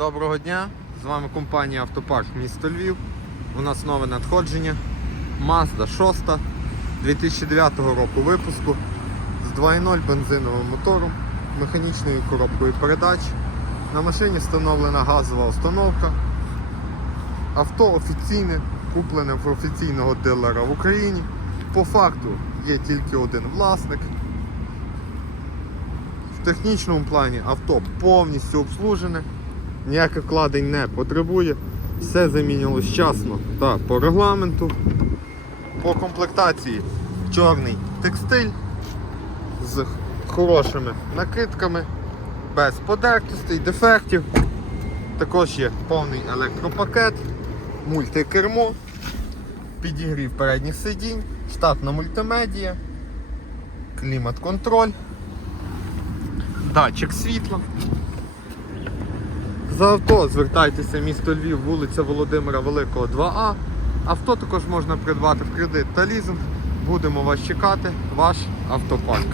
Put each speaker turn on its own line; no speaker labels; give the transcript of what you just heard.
Доброго дня! З вами компанія Автопарк місто Львів. У нас нове надходження. Mazda 6 2009 року випуску з 2.0 бензиновим мотором, механічною коробкою передач. На машині встановлена газова установка. Авто офіційне, куплене в офіційного дилера в Україні. По факту є тільки один власник. В технічному плані авто повністю обслужене, ніяких вкладень не потребує. Все замінилось вчасно та по регламенту. По комплектації чорний текстиль з хорошими накидками, без подертостей, дефектів. Також є повний електропакет, мультикермо, підігрів передніх сидінь, штатна мультимедія, клімат-контроль датчик світла. За авто звертайтеся місто Львів, вулиця Володимира Великого, 2А. Авто також можна придбати в кредит та лізинг. Будемо вас чекати, ваш автопарк.